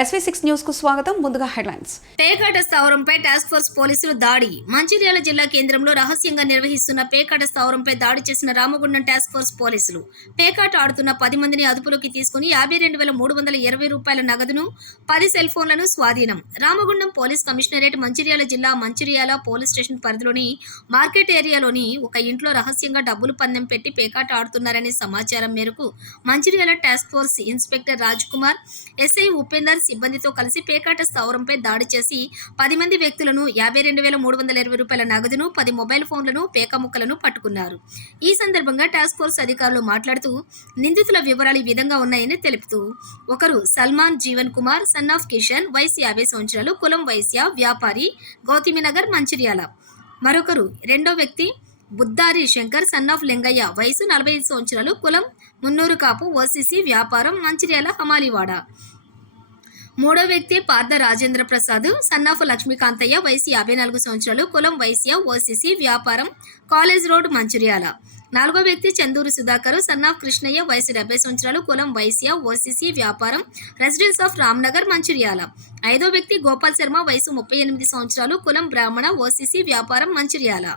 SV6 news కు స్వాగతం. ముందుగా హెడ్లైన్స్. పేకాట స్థావరంపై టాస్క్ ఫోర్స్ పోలీసులు దాడి. మంచిర్యాల జిల్లా కేంద్రంలో రహస్యంగా నిర్వహిస్తున్న పేకాట స్థావరంపై దాడి చేసిన రామగుండం టాస్క్ ఫోర్స్ పోలీసులు పేకాట ఆడుతున్న 10 మందిని అదుపులోకి తీసుకుని 52,320 రూపాయల నగదును 10 సెల్ ఫోన్లను స్వాధీనం. రామగుండం పోలీస్ కమిషనరేట్ మంచిర్యాల జిల్లా మంచిర్యాల పోలీస్ స్టేషన్ పరిధిలోని మార్కెట్ ఏరియాలోని ఒక ఇంట్లో రహస్యంగా డబ్బులు పందెం పెట్టి పేకాట ఆడుతున్నారనే సమాచారం మేరకు Mancherial task force inspector Raj Kumar, SI Upender సిబ్బందితో కలిసి పేకాట స్థావరంపై దాడి చేసి 10 మంది వ్యక్తులను 52,320 రూపాయల నగదును, 10 మొబైల్ ఫోన్లను, పేక ముక్కలను పట్టుకున్నారు. ఈ సందర్భంగా టాస్క్ ఫోర్స్ అధికారులు మాట్లాడుతూ నిందితుల వివరాలు ఈ విధంగా ఉన్నాయని తెలుపుతూ, ఒకరు సల్మాన్ జీవన్ కుమార్ సన్ ఆఫ్ కిషన్, వయసు 50 సంవత్సరాలు, కులం వైశ్య, వ్యాపారి, గౌతమినగర్, మంచిర్యాల. మరొకరు రెండో వ్యక్తి బుద్దారి శంకర్ సన్ ఆఫ్ లింగయ్య, వయసు 45 సంవత్సరాలు, కులం మున్నూరు కాపు, ఓసీసీ, వ్యాపారం, మంచిర్యాల, హమాలివాడ. మూడో వ్యక్తి పార్థ రాజేంద్ర ప్రసాద్ సన్ ఆఫ్ లక్ష్మీకాంతయ్య, వయసు 54 సంవత్సరాలు, కులం వైశ్య, ఓసీసీ, వ్యాపారం, కాలేజ్ రోడ్, మంచిర్యాల. నాలుగో వ్యక్తి చందూరు సుధాకర్ సన్ ఆఫ్ కృష్ణయ్య, వయసు 70 సంవత్సరాలు, కులం వైశ్య, ఓసీసీ, వ్యాపారం, రెసిడెన్స్ ఆఫ్ రామ్నగర్, మంచిర్యాల. ఐదో వ్యక్తి గోపాల్ శర్మ, వయసు 38 సంవత్సరాలు, కులం బ్రాహ్మణ, ఓసీసీ, వ్యాపారం, మంచిర్యాల.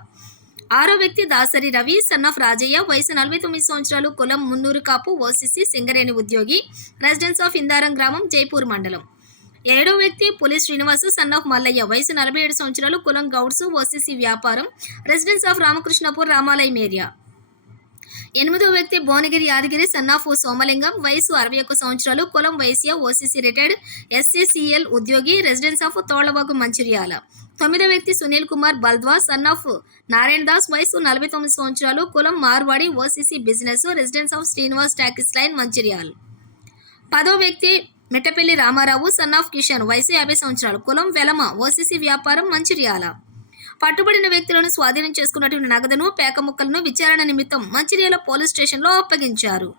ఆరో వ్యక్తి దాసరి రవి సన్ ఆఫ్ రాజయ్య, వయసు 49 సంవత్సరాలు, కులం మున్నూరు కాపు, ఓసీసీ, సింగరేణి ఉద్యోగి, రెసిడెన్స్ ఆఫ్ ఇందారం గ్రామం, జైపూర్ మండలం. ఏడో వ్యక్తి పులి శ్రీనివాసు సన్ ఆఫ్ మల్లయ్య, వయసు 47 సంవత్సరాలు, కులం గౌడ్స్, ఓసీసీ, వ్యాపారం, రెసిడెన్స్ ఆఫ్ రామకృష్ణపూర్, రామాలయం ఏరియా. ఎనిమిదో వ్యక్తి భువనగిరి యాదగిరి సన్ ఆఫ్ సోమలింగం, వయసు 61 సంవత్సరాలు, కులం వైశ్య, ఓసీసీ, రిటైర్డ్, ఎస్సీసీఎల్ ఉద్యోగి, రెసిడెన్స్ ఆఫ్ తోళ్లవాగు, మంచిర్యాల. తొమ్మిదో వ్యక్తి సునీల్ కుమార్ బల్ద్వా సన్ ఆఫ్ నారాయణ దాస్, వయసు 49 సంవత్సరాలు, కులం Marwadi, OCC, business, residence of Srinivas talkies line, Mancherial. పదో వ్యక్తి మెట్టపల్లి రామారావు సన్ ఆఫ్ కిషన్, వయసు 50 సంవత్సరాలు, కులం వెలమ, ఓసీసీ, వ్యాపారం, మంచిర్యాల. పట్టుబడిన వ్యక్తులను స్వాధీనం చేసుకున్నటువంటి నగదును, పేక ముక్కలను విచారణ నిమిత్తం మంచిర్యాల పోలీస్ స్టేషన్లో అప్పగించారు.